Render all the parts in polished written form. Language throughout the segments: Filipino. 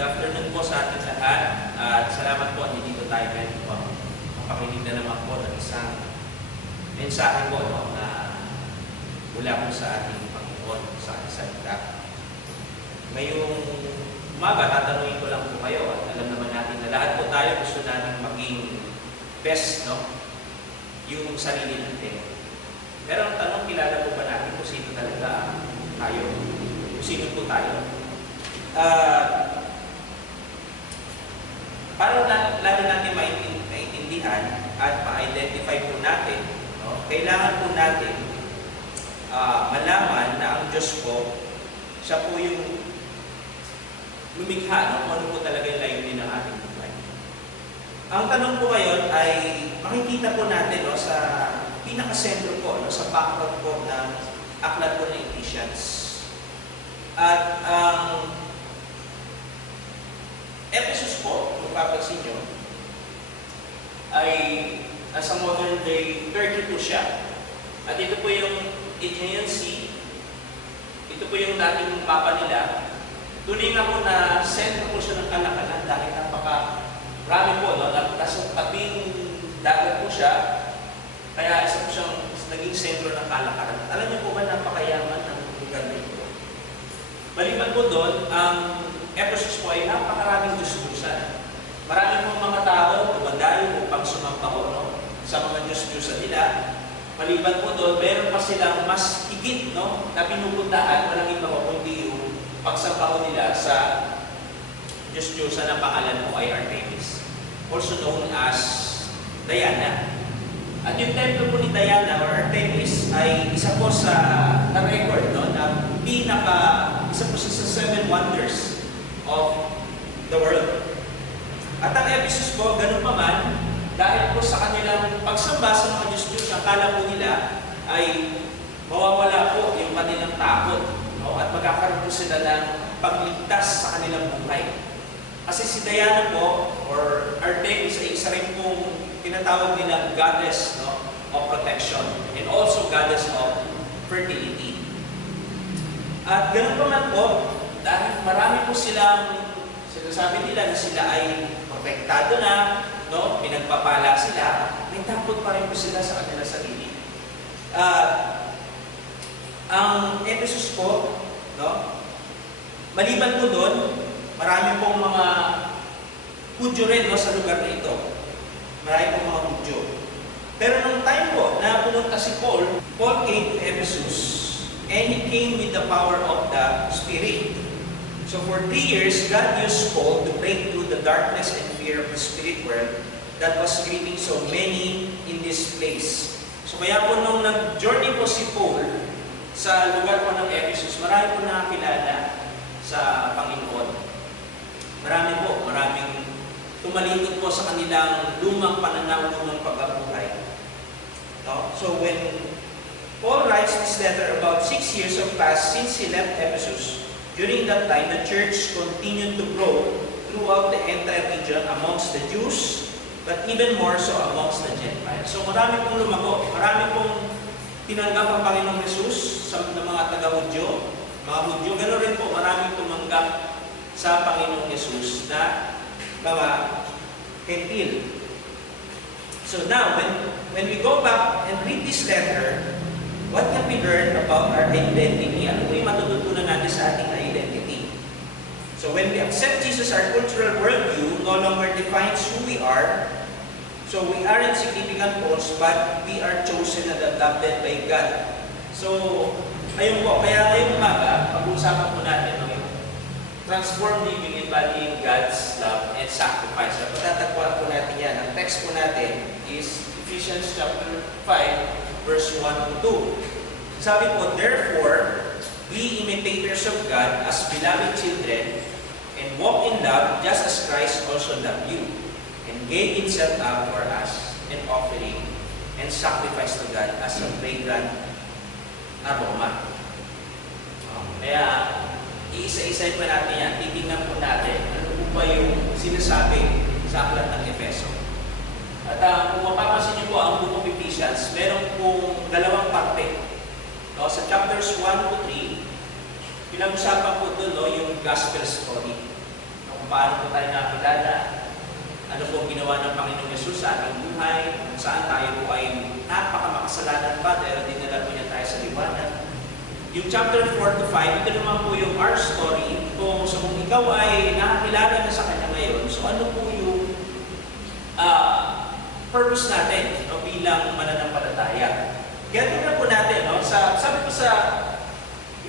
afternoon po sa ating lahat. At salamat po, dito tayo ngayon po. Mapakinig na naman po ng isang mensahe po na mula po sa ating Panginoon sa ating salita. Ngayong umaga, tatanungin ko lang po kayo at alam naman natin na lahat po tayo gusto natin maging best, yung sarili natin. Pero ang tanong, kilala po ba natin kung sino talaga tayo? Kung sino po tayo? Para lalo natin maintindihan at ma-identify po natin, kailangan po natin malaman na ang Diyos po, siya po yung lumikha, kung ano po talaga yung layunin ng ating buhay. Ang tanong po ngayon ay makikita po natin sa pinakasentro po, sa background po ng aklat po ng Ephesians. At ang Ephesus po, kung papansin nyo, ay nasa modern day Turkey po siya. At ito po yung Aegean Sea. Ito po yung dating papa nila. Tunay nga po na sentro po siya ng kalakalan dahil napaka-rami po. Nasa tabing dagat po siya. Kaya isa po siyang naging sentro ng kalakalan. Alam niyo po ba napakayaman ng lugar na ito? Maliban po doon, ang Ephesus po ay napakaraming Diyos-Diyosan. Marami pong mga tao dumadayo upang sumamba sa mga Diyos-Diyosan nila. Maliban po doon, meron pa silang mas higit na pinupuntahan, walang iba kundi yung pagsamba nila sa Diyos-Diyosan na pangalan po ay Artemis, also known as Diana. At yung templo po ni Diana or Artemis ay isa po sa na-record na isa po sa 7 wonders of the world. At ang Ephesus po, ganun pa man, dahil po sa kanilang pagsamba sa mga Diyos-Diyos, akala po nila ay mawawala po yung kanilang takot, at magkakaroon po sila ng pagligtas sa kanilang buhay. Kasi si Diana po, or Artemis, ay isa rin pong tinatawag nilang goddess of protection and also goddess of fertility. At ganun pa man po, dahil marami po silang sinasabi nila na sila ay protektado na, pinagpapala sila, may takot pa rin po sila sa kanila sarili. Ang Ephesus po, maliban po doon, marami pong mga Hudyo rin sa lugar na ito. Marami pong mga Hudyo. Pero nung time po na pumunta si Paul came to Ephesus and he came with the power of the Spirit. So for 3 years, God used Paul to break through the darkness and fear of the spirit world that was gripping so many in this place. So kaya po nung nag-journey po si Paul sa lugar po ng Ephesus, marami po nakakilala sa Panginoon. Maraming tumalikod po sa kanilang lumang pananaw, lumang pagkabuhay. So when Paul writes this letter, about 6 years have passed since he left Ephesus. During that time, the church continued to grow throughout the entire region amongst the Jews, but even more so amongst the Gentiles. So marami pong lumago, marami pong tinanggap ang Panginoong Jesus sa mga taga-Hudyo, mga Hudyo. Ganoon rin po, maraming tumanggap sa Panginoong Jesus na mga Gentil. So now, when we go back and read this letter, what can we learn about our identity? Ano po yung matututunan natin sa ating identity? So when we accept Jesus, our cultural worldview no longer defines who we are. So we aren't significant fools, but we are chosen and adopted by God. So, ayun po, kaya ngayong umaga, pag-uusapan po natin yung transform living embodying God's love and sacrifice. So, patatagpuan po natin yan. Ang text po natin is Ephesians chapter 5, verse 1 to 2. Sabi po, therefore, be imitators of God as beloved children, and walk in love just as Christ also loved you, and gave himself up for us, an offering and sacrifice to God as a fragrant aroma. Kaya, iisa-isay pa natin yan. Titingnan po natin ano po ba yung sinasabi sa aklat ng Efeso. At kung mapapansin niyo po ang book of Ephesians, meron pong dalawang parte. Sa chapters 1 to 3, pinag-usapan po doon yung gospel story. Kung paano po tayo nakilala, ano po ginawa ng Panginoong Yesus sa ating buhay, saan tayo po ay napakamakasalanan pa, pero dinala po niya tayo sa liwanag. Yung chapter 4 to 5, ito naman po yung our story. Kung ikaw ay nakakilala na sa Kanya ngayon, so ano po yung purpose natin bilang mananampalataya? Kaya tingnan po natin, sabi po sa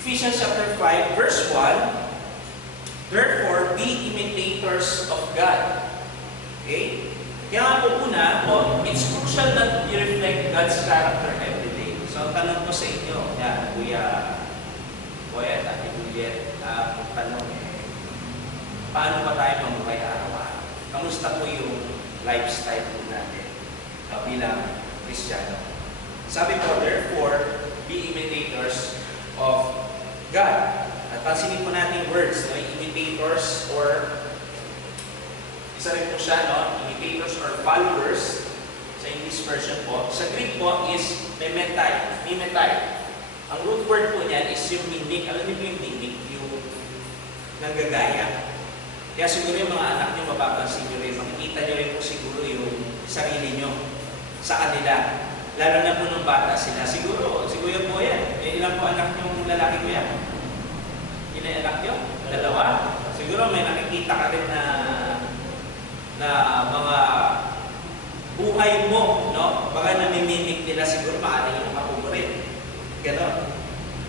Ephesians chapter 5, verse 1, therefore, be imitators of God. Okay? Kaya nga po una, it's crucial that you reflect God's character every day. So, ang tanong ko sa inyo, Kuya Boyet, Ate Juliet, ang tanong paano ba tayo mamuhay araw-araw? Kamusta po yung lifestyle po natin bilang Kristiyano? Sabi po, therefore, be imitators of God. At pansinin po natin yung words, imitators or isa rin po siya, imitators or followers sa English version po. Sa Greek po is mimetai. Ang root word po niyan is yung mimic. Alam niyo po yung mimic, yung nanggagaya. Kaya siguro yung mga anak niyo, mapapansin niyo rin, makikita niyo rin po siguro yung sarili niyo sa kanila. Lalo na po nung bata sila. Siguro po yan. Ilan po anak niyong lalaki ko yan? Ilan anak niyo? 2? Siguro may nakikita ka rin na mga buhay mo, baka namimimik nila siguro, maaari yung ako rin. Ganon.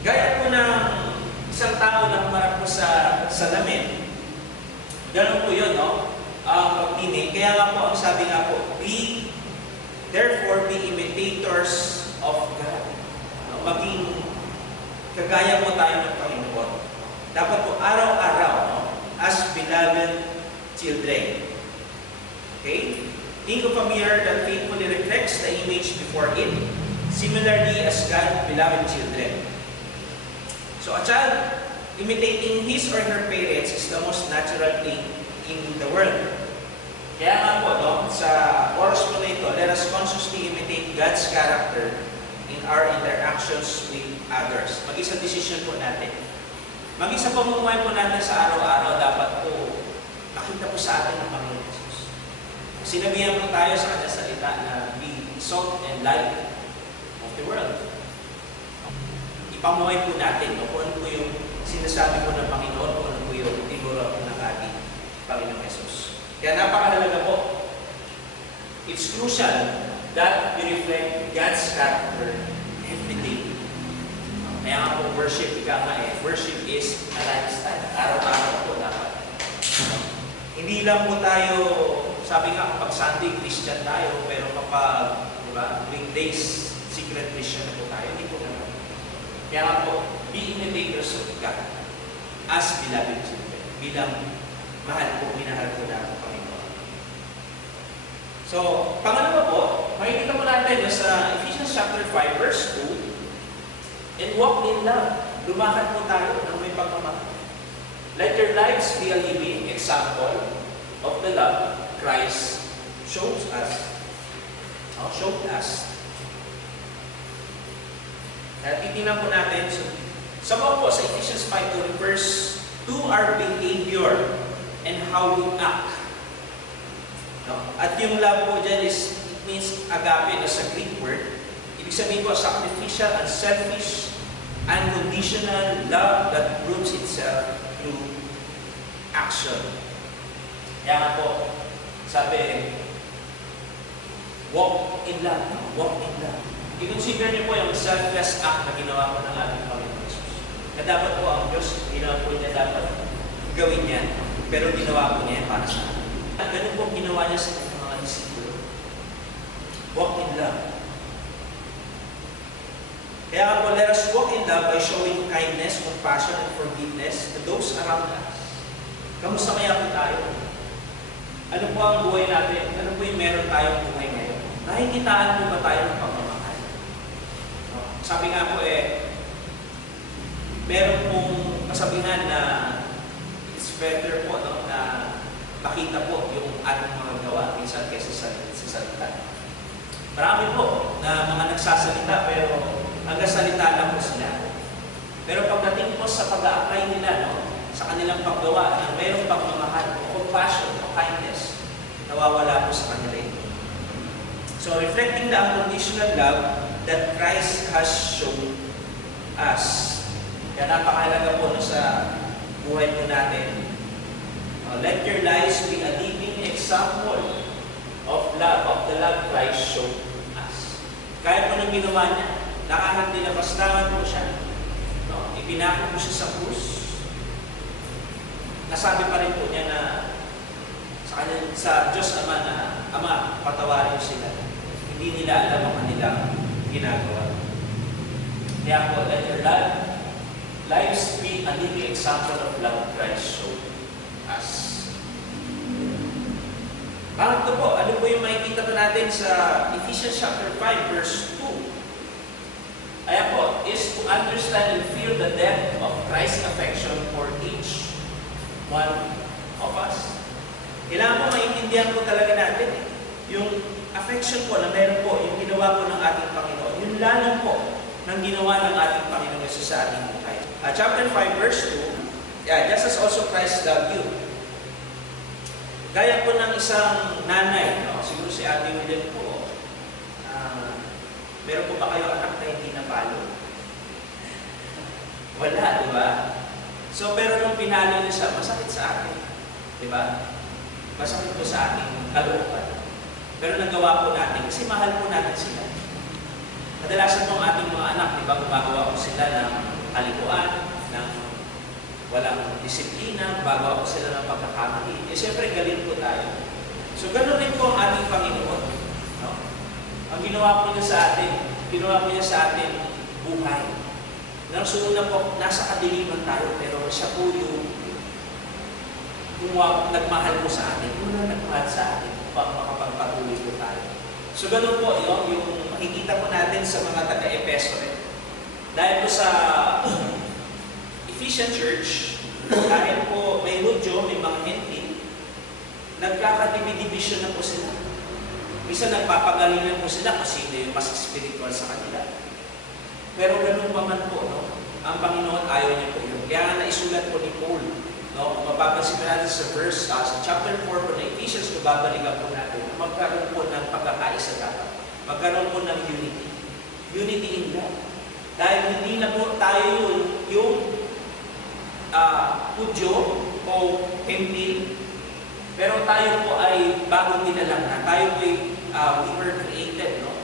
Gaya po ng isang tao na humarap po sa salamin. Ganon po yun, ang pagtinig. Kaya nga po, ang sabi nga po, therefore, be imitators of God. Maging kagaya mo tayo ng Panginoon. Dapat po araw-araw, as beloved children. Okay? Think of a mirror that faithfully reflects the image before it, similarly as God, beloved children. So a child imitating his or her parents is the most natural thing in the world. Kaya nga po, sa oras po na ito, let us consciously imitate God's character in our interactions with others. Mag-isa decision po natin. Mag-isa pamumuhay po natin sa araw-araw, dapat po makita po sa atin ng Panginoon Jesus. Sinabihan po tayo sa kanyang salita na be salt and light of the world. Ipamuhay po natin kung ano po yung sinasabi po ng Panginoon, kung ano po yung tinuro ng ating Panginoong Jesus. Kaya napakahalaga po. It's crucial that we reflect God's character every day. Kaya nga po worship, worship is a lifestyle. Araw-araw po dapat. Hindi lang po tayo, sabi nga kapag Sunday, Christian tayo, pero kapag, weekdays, secret Christian na po tayo, hindi po naman. Kaya nga po, be imitators of God as beloved children. Bilang minahal po natin Panginoon. So, pangalawa po, makikita po natin sa Ephesians chapter 5, verse 2, and walk in love. Lumakad po tayo ng may pagmamahal. Let your lives be a living example of the love Christ showed us. Titingnan po natin. Sa po sa Ephesians 5, verse 2, our behavior and how we act. At yung love po dyan is, it means agape sa Greek word. Ibig sabihin po, sacrificial, unselfish, unconditional love that proves itself through action. Kaya nga po, sabi, walk in love. Walk in love. I-consider niyo po yung selfless act na ginawa po ng ating Panginoon Jesus. Na dapat po ang Diyos, ginawa po niya dapat gawin yan, pero ginawa po niya para sa atin. At ganun po ginawa niya sa mga disipulo. Walk in love. Kaya po, let us walk in love by showing kindness, compassion, and forgiveness to those around us. Kamusta kaya po tayo? Ano po ang buhay natin? Ano po yung meron tayong buhay ngayon? Nakikitaan po ba tayo ng pagmamahal? Sabi nga po meron pong kasabihan na it's better po na makita po yung ating mga gawa minsan kaysa sa salita. Marami po na mga nagsasalita pero hanggang salita lang po sila. Pero pagdating po sa pag-a-apply nila sa kanilang paggawa na mayroong pagmamahal o compassion o kindness, nawawala po sa kanila ito. So, reflecting the unconditional love that Christ has shown us. Kaya napakahalaga po no, sa buhay po natin. Let your lives be a living example of love, of the love Christ showed us. Kaya po nang ginawa niya, nakahandi na bastangan po siya. No? Ipinako po siya sa krus. Nasabi pa rin po niya na sa Diyos Ama na, Ama, patawarin niyo sila. Hindi nila alam ang kanilang ginagawa. Kaya po, let your lives be a living example of love Christ showed us. Pangatlo po, ano po yung makikita po natin sa Ephesians chapter 5, verse 2? Ayan po, is to understand and feel the depth of Christ's affection for each one of us. Kailangan po maintindihan po talaga natin yung affection po na meron po, yung ginawa po ng ating Panginoon. Yung lalang po ng ginawa ng ating Panginoon Jesus sa ating buhay. Chapter 5, verse 2, just as also Christ loved you. Gaya po ng isang nanay, no? Siguro si Ate William po, meron po ba kayo anak na hindi napalo? Wala, di ba? So, pero nung pinalo niya siya, masakit sa akin. Di ba? Masakit po sa ating kalooban. Pero nagawa po natin kasi mahal po natin sila. Kadalasan po ang ating mga anak, di ba, gumagawa po sila ng kalikuan, ng walang disiplina, gumagawa po sila ng pagkakamali. Eh, siyempre, galing po tayo. So, ganoon rin po ang ating Panginoon. No? Ang ginawa po niya sa atin, ginawa po niya sa atin buhay. So, una po, nasa kadiliman tayo, pero siya po yung nagmahal po sa atin. Una nagmahal sa atin upang makapagpatuloy po tayo. So, ganun po yun, yung makikita po natin sa mga taga-Epeso rin. Dahil po sa Ephesian Church, dahil po may Hudyo, may mga Hentil, nagkakadivision na po sila. Minsan nagpapagalingan po sila kasi sino yung mas spiritual sa kanila. Pero ganun pa man po, no? Ang Panginoon ayaw niya po yun. Kaya nga naisulat po ni Paul, no? Kung mapapansin natin sa verse, sa chapter 4 po na Ephesians, kung babalikan po natin, magkaroon po ng pagkakaisa dapat. Magkaroon po ng unity. Unity in God. Dahil hindi na po tayo yung Hudyo o Hentil, pero tayo po ay bagong nilalang na. Tayo po ay, we were created, no?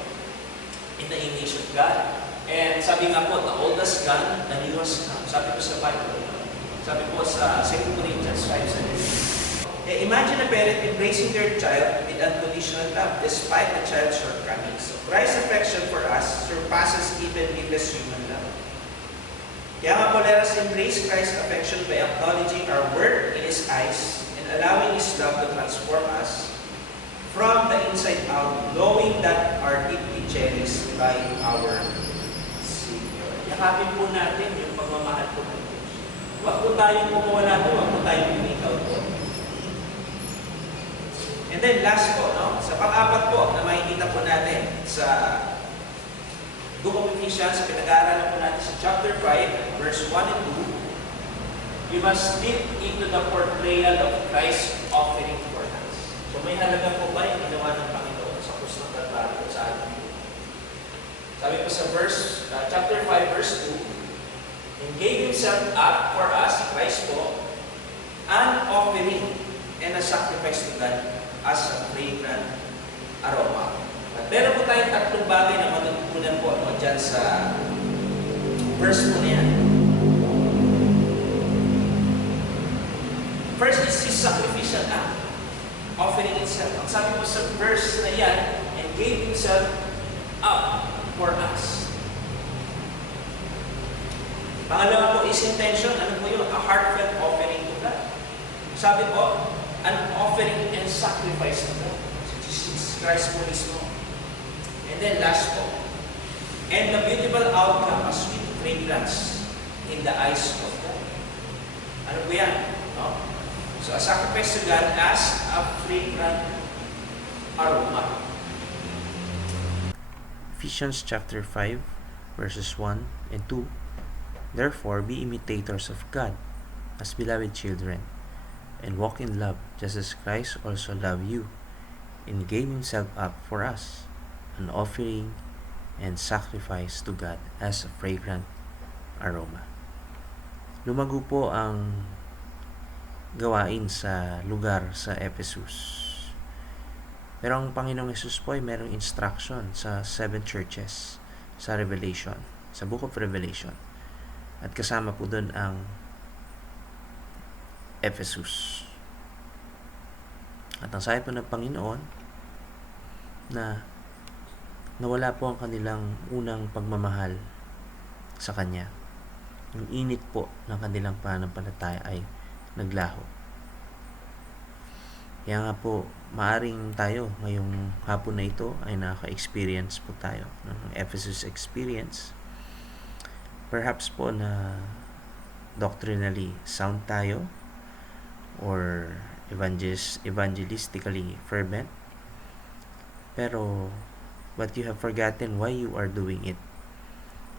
In the image of God. And sabi nga po, the oldest God, the newest God. Sabi po sa Bible. Sabi po sa 2 Corinthians 5:17. Imagine a parent embracing their child with unconditional love despite the child's shortcomings. So Christ's affection for us surpasses even deepest human love. Kaya nga po, let us embrace Christ's affection by acknowledging our worth in His eyes and allowing His love to transform us from the inside out, knowing that are deeply cherished by our Savior. Yakapin po natin yung pagmamahal po ng Diyos. Huwag po tayong pumawala po, huwag po tayong lumitaw po. And then last po, no? Sa pang-apat po na makikita po natin sa Book of Ephesians, pinag-aaralan po natin sa chapter 5, verse 1 and 2, we must dip into the portrayal of Christ's offering for us. So may halaga po ba yung ginawa ng Panginoon sa krus ng Kalbaryo sa atin? Sabi po sa chapter 5, verse 2, and gave Himself up for us, Christ po, an offering and a sacrifice to God as a fragrant aroma. At meron po tayong tatlong bagay na matutunan po dyan sa verse po na yan. First is His sacrificial act, offering itself. Ang sabi po sa verse na yan, and gave Himself up for us. Pangalawa po is intention. Ano po yun? A heartfelt offering to God. Sabi po, an offering and sacrifice to God. So Jesus Christ po mismo. And then last po, and the beautiful outcome, a sweet fragrance in the eyes of God. Ano po yan? No? So a sacrifice to God as a fragrant aroma. Ephesians chapter 5, verses 1 and 2. Therefore, be imitators of God, as beloved children, and walk in love, just as Christ also loved you and gave himself up for us, an offering and sacrifice to God as a fragrant aroma. Lumago po ang gawain sa lugar sa Ephesus. Pero ang Panginoong Yesus po ay merong instruction sa 7 churches sa Revelation, sa Book of Revelation. At kasama po doon ang Ephesus. At ang sabi po ng Panginoon na nawala po ang kanilang unang pagmamahal sa Kanya. Yung init po ng kanilang pananampalataya ay naglaho. Kaya nga po, maaring tayo ngayong hapon na ito ay nakaka-experience po tayo ng Ephesus experience. Perhaps po na doctrinally sound tayo or evangelistically fervent. Pero but you have forgotten why you are doing it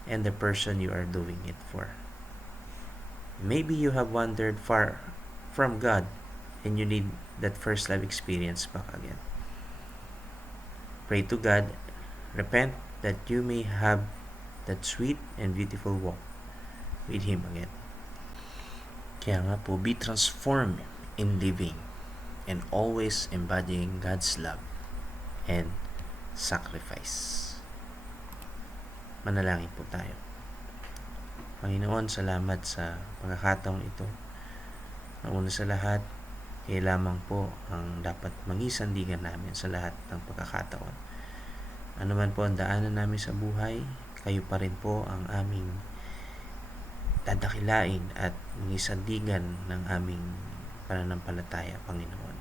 and the person you are doing it for. Maybe you have wandered far from God and you need that first love experience back again. Pray to God, repent that you may have that sweet and beautiful walk with Him again. Kaya nga po, be transformed in living and always embodying God's love and sacrifice. Manalangin po tayo. Panginoon, salamat sa pagkakataong ito. Ang una sa lahat, kaya lamang po ang dapat mangisandigan namin sa lahat ng pagkakataon. Ano man po ang daanan namin sa buhay, kayo pa rin po ang aming dadakilain at mangisandigan ng aming pananampalataya, Panginoon.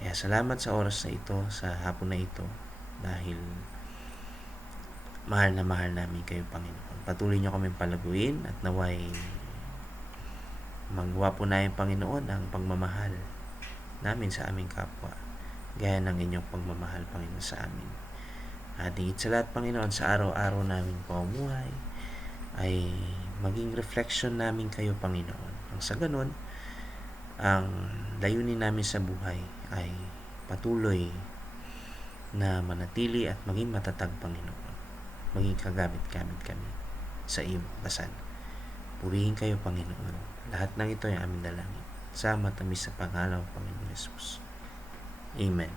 Kaya salamat sa oras na ito, sa hapon na ito, dahil mahal na mahal namin kayo, Panginoon. Patuloy niyo kaming palaguin at naway magawa po na yung Panginoon ang pagmamahal namin sa aming kapwa, gaya ng inyong pagmamahal, Panginoon, sa amin. At higit sa lahat, Panginoon, sa araw-araw namin pamumuhay ay maging reflection namin kayo, Panginoon. Ang sa ganun, ang layunin namin sa buhay ay patuloy na manatili at maging matatag, Panginoon. Maging kagamit-gamit kami sa iyong basan. Purihin kayo, Panginoon. Lahat ng ito ay aming dalangin sa matamis sa pangalan ng Panginoon Yesus. Amen.